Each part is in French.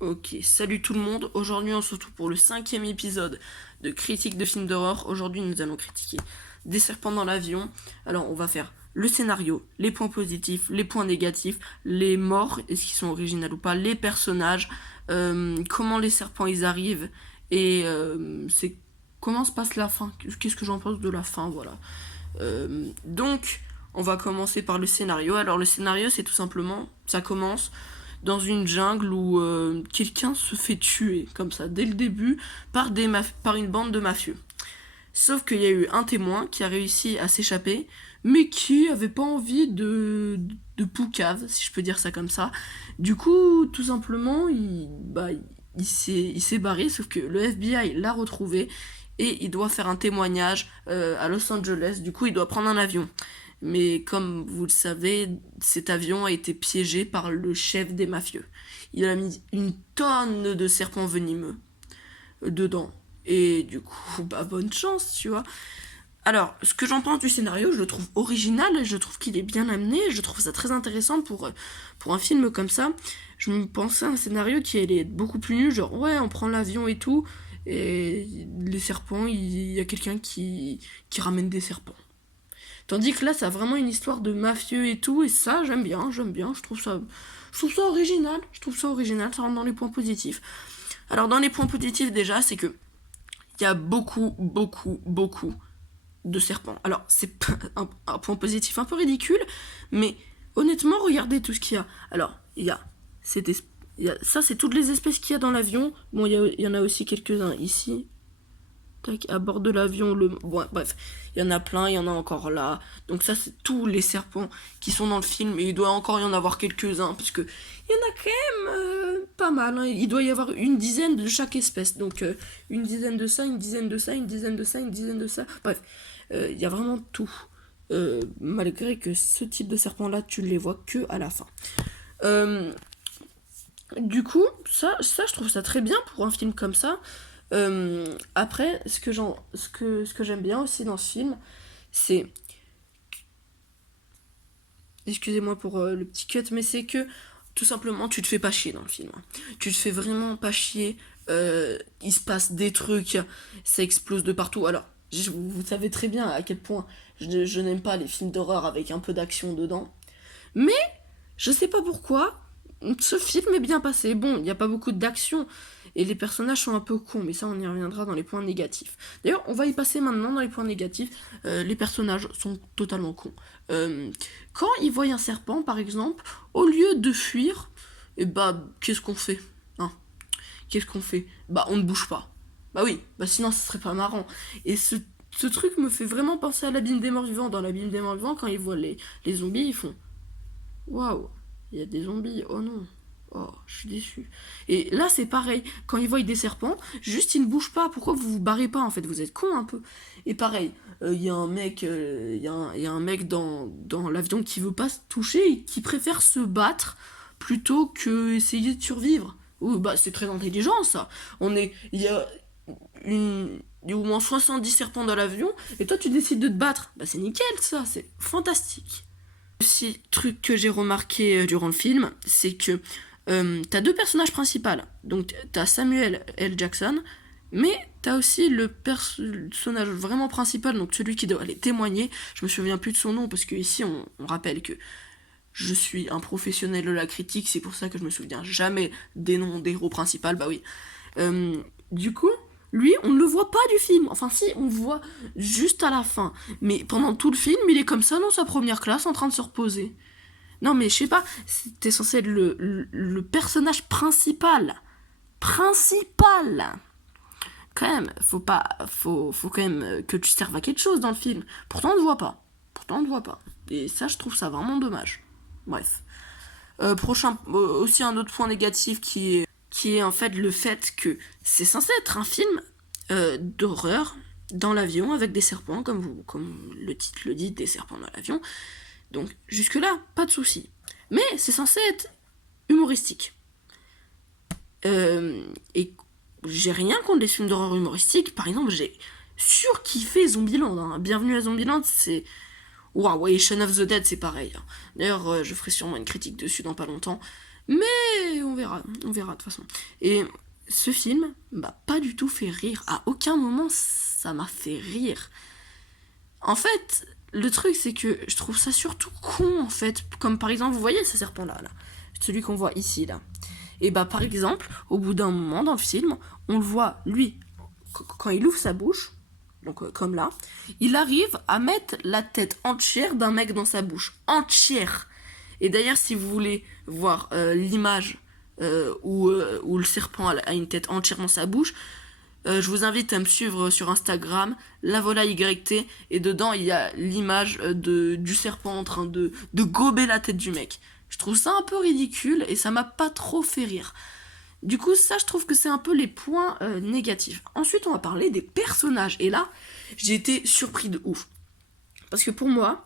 Ok, salut tout le monde. Aujourd'hui, on se retrouve pour le 5e épisode de critique de films d'horreur. Aujourd'hui, nous allons critiquer Des serpents dans l'avion. Alors, on va faire le scénario, les points positifs, les points négatifs, les morts, est-ce qu'ils sont originaux ou pas, les personnages, comment les serpents ils arrivent, et c'est comment se passe la fin. Qu'est-ce que j'en pense de la fin, voilà. Donc, on va commencer par le scénario. Alors, le scénario, c'est tout simplement, ça commence dans une jungle où quelqu'un se fait tuer, comme ça, dès le début, par une bande de mafieux. Sauf qu'il y a eu un témoin qui a réussi à s'échapper, mais qui avait pas envie de poucave, si je peux dire ça comme ça. Du coup, tout simplement, il s'est barré, sauf que le FBI l'a retrouvé et il doit faire un témoignage à Los Angeles. Du coup, il doit prendre un avion. Mais comme vous le savez, cet avion a été piégé par le chef des mafieux. Il a mis une tonne de serpents venimeux dedans. Et du coup, bah bonne chance, tu vois. Alors, ce que j'en pense du scénario, je le trouve original, je trouve qu'il est bien amené, je trouve ça très intéressant pour un film comme ça. Je me pensais à un scénario qui allait être beaucoup plus nul, genre ouais, on prend l'avion et tout, et les serpents, il y a quelqu'un qui ramène des serpents. Tandis que là, ça a vraiment une histoire de mafieux et tout, et ça, j'aime bien, je trouve ça original, ça rentre dans les points positifs. Alors, dans les points positifs, déjà, c'est que il y a beaucoup de serpents. Alors, c'est un point positif un peu ridicule, mais honnêtement, regardez tout ce qu'il y a. Alors, ça, c'est toutes les espèces qu'il y a dans l'avion. Bon, il y en a aussi quelques-uns ici. Tac, à bord de l'avion, bon, bref, il y en a plein, il y en a encore là. Donc ça, c'est tous les serpents qui sont dans le film. Et il doit encore y en avoir quelques-uns, parce que il y en a quand même pas mal. Hein. Il doit y avoir une dizaine de chaque espèce. Donc une dizaine de ça, une dizaine de ça, une dizaine de ça, une dizaine de ça. Bref, il y a vraiment tout. Malgré que ce type de serpent-là, tu ne les vois que à la fin. Euh, du coup, ça, je trouve ça très bien pour un film comme ça. Après, ce que j'aime bien aussi dans ce film, c'est, excusez-moi pour le petit cut, mais c'est que tout simplement, tu te fais pas chier dans le film. Tu te fais vraiment pas chier. Il se passe des trucs, ça explose de partout. Alors, vous savez très bien à quel point je n'aime pas les films d'horreur avec un peu d'action dedans. Mais je sais pas pourquoi, ce film est bien passé. Bon, il n'y a pas beaucoup d'action et les personnages sont un peu cons, mais ça on y reviendra dans les points négatifs. D'ailleurs, on va y passer maintenant dans les points négatifs. Les personnages sont totalement cons. Euh, Quand ils voient un serpent, par exemple, au lieu de fuir, et bah qu'est-ce qu'on fait, hein? Qu'est-ce qu'on fait? Bah on ne bouge pas. Bah oui, bah sinon ce serait pas marrant. Et ce truc me fait vraiment penser à l'abîme des morts vivants. Dans l'abîme des morts vivants, quand ils voient les zombies, ils font waouh, il y a des zombies, oh non. Oh, je suis déçu. Et là, c'est pareil. Quand ils voient des serpents, juste ils ne bougent pas. Pourquoi vous vous barrez pas en fait? Vous êtes con un peu. Et pareil, il y a un mec, y a un mec dans l'avion qui veut pas se toucher et qui préfère se battre plutôt que essayer de survivre. Bah, c'est très intelligent ça. Il y a il y a au moins 70 serpents dans l'avion et toi tu décides de te battre. Bah, c'est nickel ça, c'est fantastique. Aussi, truc que j'ai remarqué durant le film, c'est que t'as deux personnages principaux. Donc t'as Samuel L. Jackson, mais t'as aussi le personnage vraiment principal, donc celui qui doit aller témoigner. Je me souviens plus de son nom parce que ici on rappelle que je suis un professionnel de la critique, c'est pour ça que je me souviens jamais des noms des héros principaux. Bah oui, du coup, lui, on ne le voit pas du film. Enfin, si, on le voit juste à la fin. Mais pendant tout le film, il est comme ça dans sa première classe en train de se reposer. Non, mais je sais pas, c'était censé être le personnage principal. Principal! Quand même, faut quand même que tu serves à quelque chose dans le film. Pourtant, on ne voit pas. Pourtant, on ne voit pas. Et ça, je trouve ça vraiment dommage. Bref. Aussi un autre point négatif qui est en fait le fait que c'est censé être un film d'horreur dans l'avion avec des serpents, comme le titre le dit, des serpents dans l'avion. Donc jusque-là, pas de souci. Mais c'est censé être humoristique. Et j'ai rien contre les films d'horreur humoristiques. Par exemple, j'ai surkiffé Zombieland. Hein. Bienvenue à Zombieland, c'est... Waouh, et Shaun of the Dead, c'est pareil. Hein. D'ailleurs, je ferai sûrement une critique dessus dans pas longtemps. Mais on verra de toute façon. Et ce film m'a pas du tout fait rire. À aucun moment ça m'a fait rire. En fait, le truc c'est que je trouve ça surtout con en fait. Comme par exemple, vous voyez ce serpent là, celui qu'on voit ici là. Et bah par exemple, au bout d'un moment dans le film, on le voit lui quand il ouvre sa bouche, donc comme là, il arrive à mettre la tête entière d'un mec dans sa bouche, entière. Et d'ailleurs, si vous voulez voir l'image où le serpent a une tête entière dans sa bouche, je vous invite à me suivre sur Instagram, la volaille YT, et dedans il y a l'image du serpent en train de gober la tête du mec. Je trouve ça un peu ridicule et ça m'a pas trop fait rire. Du coup, ça, je trouve que c'est un peu les points négatifs. Ensuite, on va parler des personnages. Et là, j'ai été surpris de ouf. Parce que pour moi,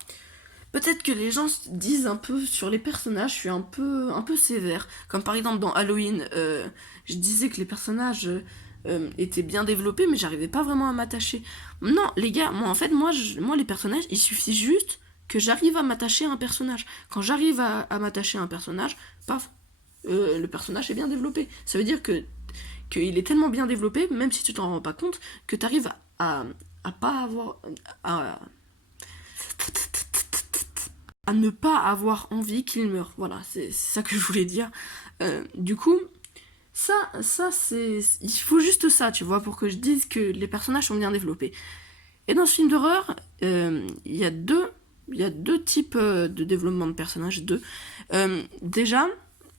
peut-être que les gens se disent un peu sur les personnages, je suis un peu sévère. Comme par exemple dans Halloween, je disais que les personnages étaient bien développés, mais j'arrivais pas vraiment à m'attacher. Non, les gars, moi, en fait, moi, les personnages, il suffit juste que j'arrive à m'attacher à un personnage. Quand j'arrive à m'attacher à un personnage, paf, le personnage est bien développé. Ça veut dire qu'il est tellement bien développé, même si tu t'en rends pas compte, que tu arrives à pas avoir à ne pas avoir envie qu'il meure. Voilà, c'est ça que je voulais dire. Du coup, ça c'est il faut juste ça, tu vois, pour que je dise que les personnages sont bien développés. Et dans ce film d'horreur, il y a deux types de développement de personnages. Déjà,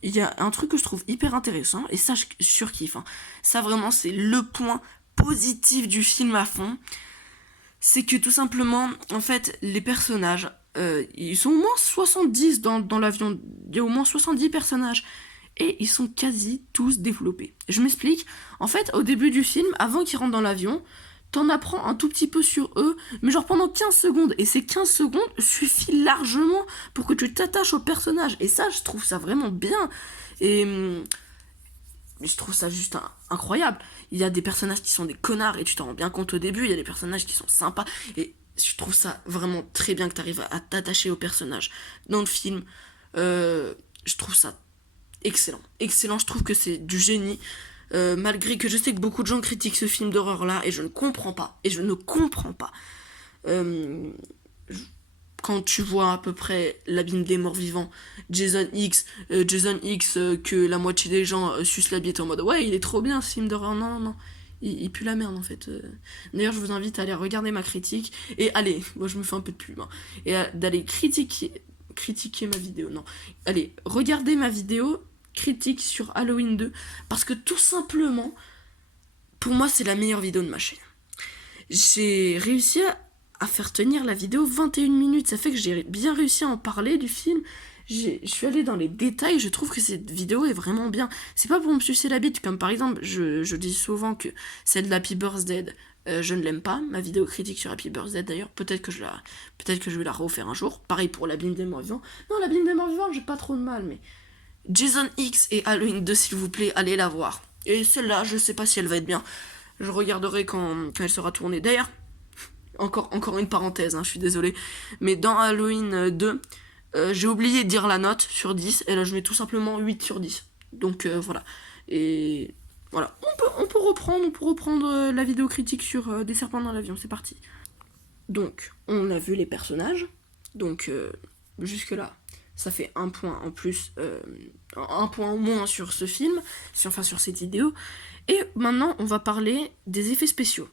il y a un truc que je trouve hyper intéressant, et ça, je surkiffe. Hein. Ça, vraiment, c'est le point positif du film à fond. C'est que tout simplement, en fait, les personnages, ils sont au moins 70 dans l'avion. Il y a au moins 70 personnages. Et ils sont quasi tous développés. Je m'explique. En fait, au début du film, avant qu'ils rentrent dans l'avion, t'en apprends un tout petit peu sur eux, mais genre pendant 15 secondes. Et ces 15 secondes suffisent largement pour que tu t'attaches au personnage. Et ça, je trouve ça vraiment bien. Et je trouve ça juste incroyable. Il y a des personnages qui sont des connards et tu t'en rends bien compte au début. Il y a des personnages qui sont sympas. Et je trouve ça vraiment très bien que t'arrives à t'attacher au personnage. Dans le film, je trouve ça excellent. Excellent, je trouve que c'est du génie. Malgré que je sais que beaucoup de gens critiquent ce film d'horreur là et je ne comprends pas. Quand tu vois à peu près l'abîme des morts vivants, Jason X, que la moitié des gens sucent la bite en mode ouais il est trop bien ce film d'horreur, non. Il pue la merde en fait. D'ailleurs je vous invite à aller regarder ma critique et allez, moi je me fais un peu de pub, hein, et d'aller critiquer ma vidéo, non. Allez, regardez ma vidéo critique sur Halloween 2 parce que tout simplement pour moi c'est la meilleure vidéo de ma chaîne. J'ai réussi à faire tenir la vidéo 21 minutes, ça fait que j'ai bien réussi à en parler du film. Je suis allée dans les détails, je trouve que cette vidéo est vraiment bien. C'est pas pour me sucer la bite, comme par exemple, je dis souvent que celle de Happy Birthday, je ne l'aime pas, ma vidéo critique sur Happy Birthday d'ailleurs, peut-être que je vais la refaire un jour. Pareil pour l'abîme des morts vivants. Non, l'abîme des morts vivants, j'ai pas trop de mal, mais Jason X et Halloween 2, s'il vous plaît, allez la voir. Et celle-là, je sais pas si elle va être bien. Je regarderai quand elle sera tournée. D'ailleurs, encore une parenthèse, hein, je suis désolée. Mais dans Halloween 2, j'ai oublié de dire la note sur 10. Et là, je mets tout simplement 8 sur 10. Donc voilà. Et voilà. On peut reprendre la vidéo critique sur des serpents dans l'avion. C'est parti. Donc, on a vu les personnages. Donc, jusque-là, ça fait un point en plus, un point en moins sur ce film, sur cette vidéo. Et maintenant, on va parler des effets spéciaux.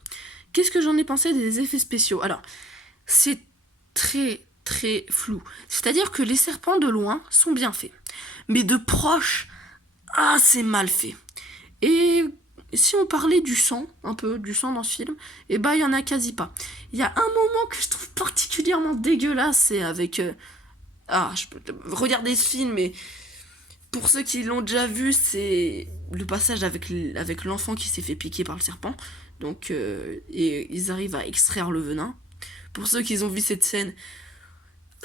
Qu'est-ce que j'en ai pensé des effets spéciaux ? Alors, c'est très très flou. C'est-à-dire que les serpents de loin sont bien faits. Mais de proche, c'est mal fait. Et si on parlait du sang, un peu du sang dans ce film, il y en a quasi pas. Il y a un moment que je trouve particulièrement dégueulasse, c'est avec... je peux regarder ce film, mais pour ceux qui l'ont déjà vu, c'est le passage avec l'enfant qui s'est fait piquer par le serpent. Donc, et ils arrivent à extraire le venin. Pour ceux qui ont vu cette scène,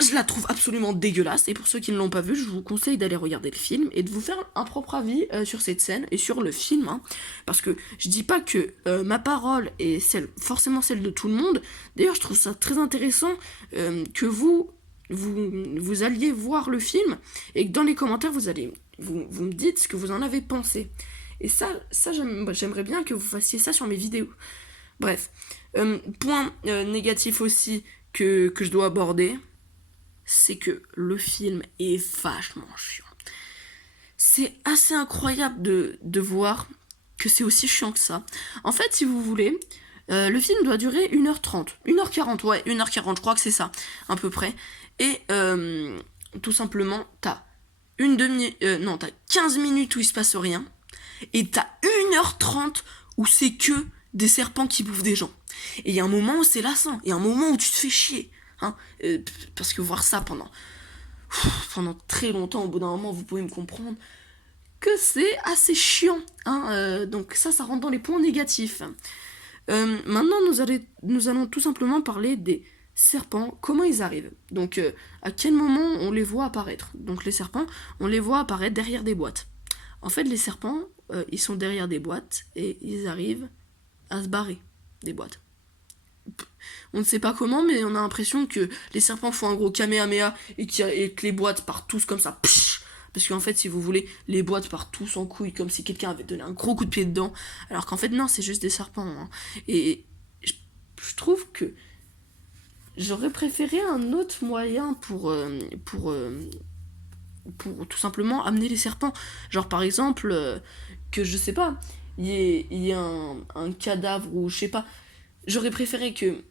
je la trouve absolument dégueulasse. Et pour ceux qui ne l'ont pas vu, je vous conseille d'aller regarder le film et de vous faire un propre avis sur cette scène et sur le film. Hein, parce que je dis pas que ma parole est forcément celle de tout le monde. D'ailleurs, je trouve ça très intéressant que vous alliez voir le film et que dans les commentaires vous allez vous me dites ce que vous en avez pensé. Et ça j'aimerais bien que vous fassiez ça sur mes vidéos. Bref, point négatif aussi que je dois aborder, c'est que le film est vachement chiant. C'est assez incroyable de voir que c'est aussi chiant que ça. En fait, si vous voulez, le film doit durer 1h30. 1h40, ouais, 1h40, je crois que c'est ça, à peu près. Et tout simplement, t'as t'as 15 minutes où il se passe rien. Et t'as 1h30 où c'est que des serpents qui bouffent des gens. Et il y a un moment où c'est lassant. Il y a un moment où tu te fais chier. Hein, parce que voir ça pendant très longtemps, au bout d'un moment, vous pouvez me comprendre que c'est assez chiant. Hein, donc ça rentre dans les points négatifs. Maintenant, nous allons tout simplement parler des serpents, comment ils arrivent. Donc, à quel moment on les voit apparaître. Donc, les serpents, on les voit apparaître derrière des boîtes. En fait, les serpents, ils sont derrière des boîtes et ils arrivent à se barrer des boîtes. On ne sait pas comment, mais on a l'impression que les serpents font un gros kamehameha et que les boîtes partent tous comme ça. Parce qu'en fait, si vous voulez, les boîtes partent tous en couilles comme si quelqu'un avait donné un gros coup de pied dedans. Alors qu'en fait, non, c'est juste des serpents. Hein. Et je trouve que j'aurais préféré un autre moyen pour tout simplement amener les serpents. Genre par exemple, que je sais pas, il y ait un cadavre ou je sais pas. J'aurais préféré que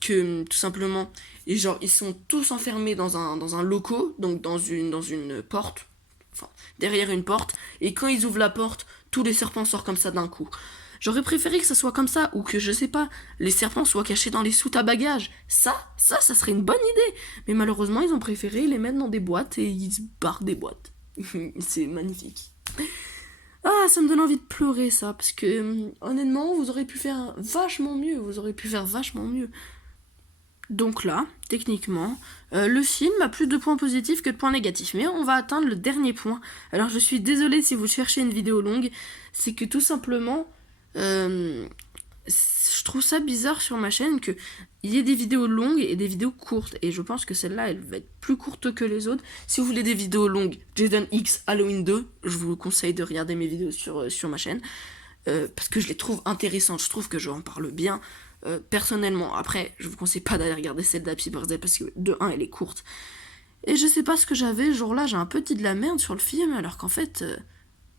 tout simplement, et genre ils sont tous enfermés dans un loco, donc dans une porte, enfin derrière une porte, et quand ils ouvrent la porte, tous les serpents sortent comme ça d'un coup. J'aurais préféré que ça soit comme ça, ou que, je sais pas, les serpents soient cachés dans les soutes à bagages. Ça serait une bonne idée. Mais malheureusement, ils ont préféré les mettre dans des boîtes et ils se barrent des boîtes. C'est magnifique. Ah, ça me donne envie de pleurer, ça, parce que, honnêtement, vous auriez pu faire vachement mieux. Donc là, techniquement, le film a plus de points positifs que de points négatifs. Mais on va atteindre le dernier point. Alors, je suis désolée si vous cherchez une vidéo longue. C'est que tout simplement... je trouve ça bizarre sur ma chaîne qu'il y ait des vidéos longues et des vidéos courtes. Et je pense que celle-là, elle va être plus courte que les autres. Si vous voulez des vidéos longues, Jason X Halloween 2, je vous conseille de regarder mes vidéos sur ma chaîne. Parce que je les trouve intéressantes. Je trouve que j'en parle bien. Personnellement, après, je vous conseille pas d'aller regarder celle d'Happy Birthday parce que de 1, elle est courte. Et je sais pas ce que j'avais. Ce jour-là, j'ai un peu dit de la merde sur le film, alors qu'en fait...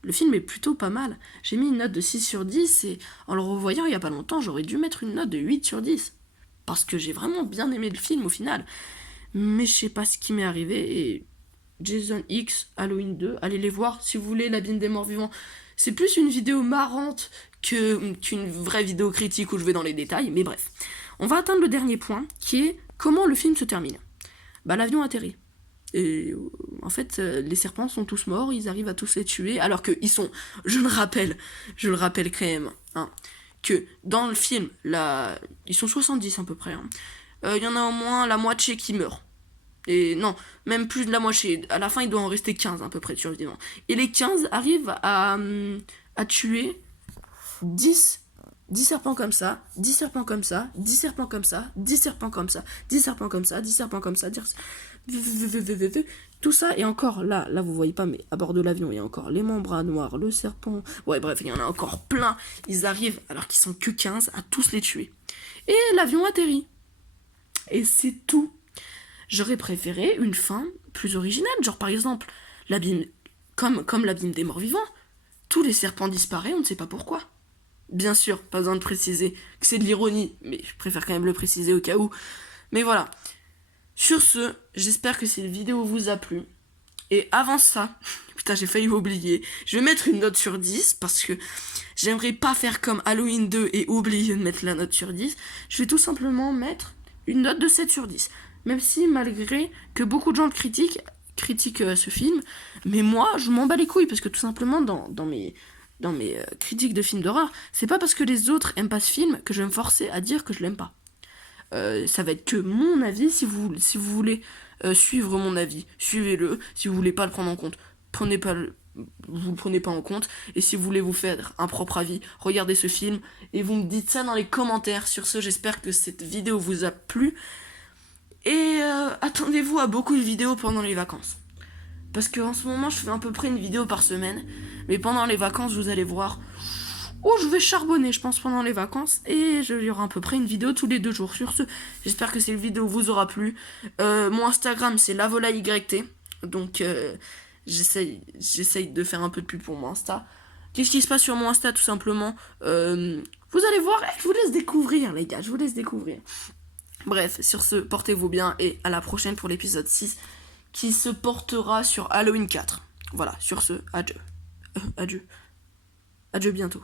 le film est plutôt pas mal. J'ai mis une note de 6 sur 10 et en le revoyant il y a pas longtemps, j'aurais dû mettre une note de 8 sur 10. Parce que j'ai vraiment bien aimé le film au final. Mais je sais pas ce qui m'est arrivé et Jason X, Halloween 2, allez les voir si vous voulez, l'abîme des morts vivants. C'est plus une vidéo marrante qu'une vraie vidéo critique où je vais dans les détails, mais bref. On va atteindre le dernier point qui est comment le film se termine. Bah l'avion atterrit. Et en fait, les serpents sont tous morts, ils arrivent à tous les tuer, alors qu'ils sont, je le rappelle quand même, hein, que dans le film, ils sont 70 à peu près, hein, y en a au moins la moitié qui meurt. Et non, même plus de la moitié, à la fin il doit en rester 15 à peu près de survivants. Et les 15 arrivent à tuer 10 serpents comme ça, 10 serpents comme ça, 10 serpents comme ça, 10 serpents comme ça, 10 serpents comme ça, 10 serpents comme ça, 10 serpents comme ça, tout ça, et encore, là vous voyez pas, mais à bord de l'avion, il y a encore les membres à noir, le serpent, ouais bref, il y en a encore plein, ils arrivent, alors qu'ils sont que 15, à tous les tuer. Et l'avion atterrit. Et c'est tout. J'aurais préféré une fin plus originale, genre par exemple, l'abîme, comme l'abîme des morts vivants, tous les serpents disparaissent, on ne sait pas pourquoi. Bien sûr, pas besoin de préciser que c'est de l'ironie, mais je préfère quand même le préciser au cas où. Mais voilà. Sur ce, j'espère que cette vidéo vous a plu. Et avant ça, putain j'ai failli oublier, je vais mettre une note sur 10 parce que j'aimerais pas faire comme Halloween 2 et oublier de mettre la note sur 10. Je vais tout simplement mettre une note de 7 sur 10. Même si malgré que beaucoup de gens le critiquent ce film, mais moi je m'en bats les couilles parce que tout simplement dans mes critiques de films d'horreur, c'est pas parce que les autres aiment pas ce film que je vais me forcer à dire que je l'aime pas. Ça va être que mon avis. Si vous voulez suivre mon avis, suivez-le. Si vous voulez pas le prendre en compte, vous le prenez pas en compte. Et si vous voulez vous faire un propre avis, regardez ce film et vous me dites ça dans les commentaires. Sur ce, j'espère que cette vidéo vous a plu et attendez-vous à beaucoup de vidéos pendant les vacances. parce qu'en ce moment je fais à peu près une vidéo par semaine, mais pendant les vacances vous allez voir, oh je vais charbonner je pense pendant les vacances, et il y aura à peu près une vidéo tous les 2 jours. Sur ce, j'espère que cette vidéo vous aura plu. Mon Instagram c'est lavolaYT, donc j'essaye de faire un peu de pub pour mon Insta. Qu'est-ce qui se passe sur mon Insta tout simplement, vous allez voir, je vous laisse découvrir les gars, je vous laisse découvrir. Bref, sur ce, portez-vous bien et à la prochaine pour l'épisode 6 qui se portera sur Halloween 4. Voilà, sur ce, adieu. Adieu bientôt.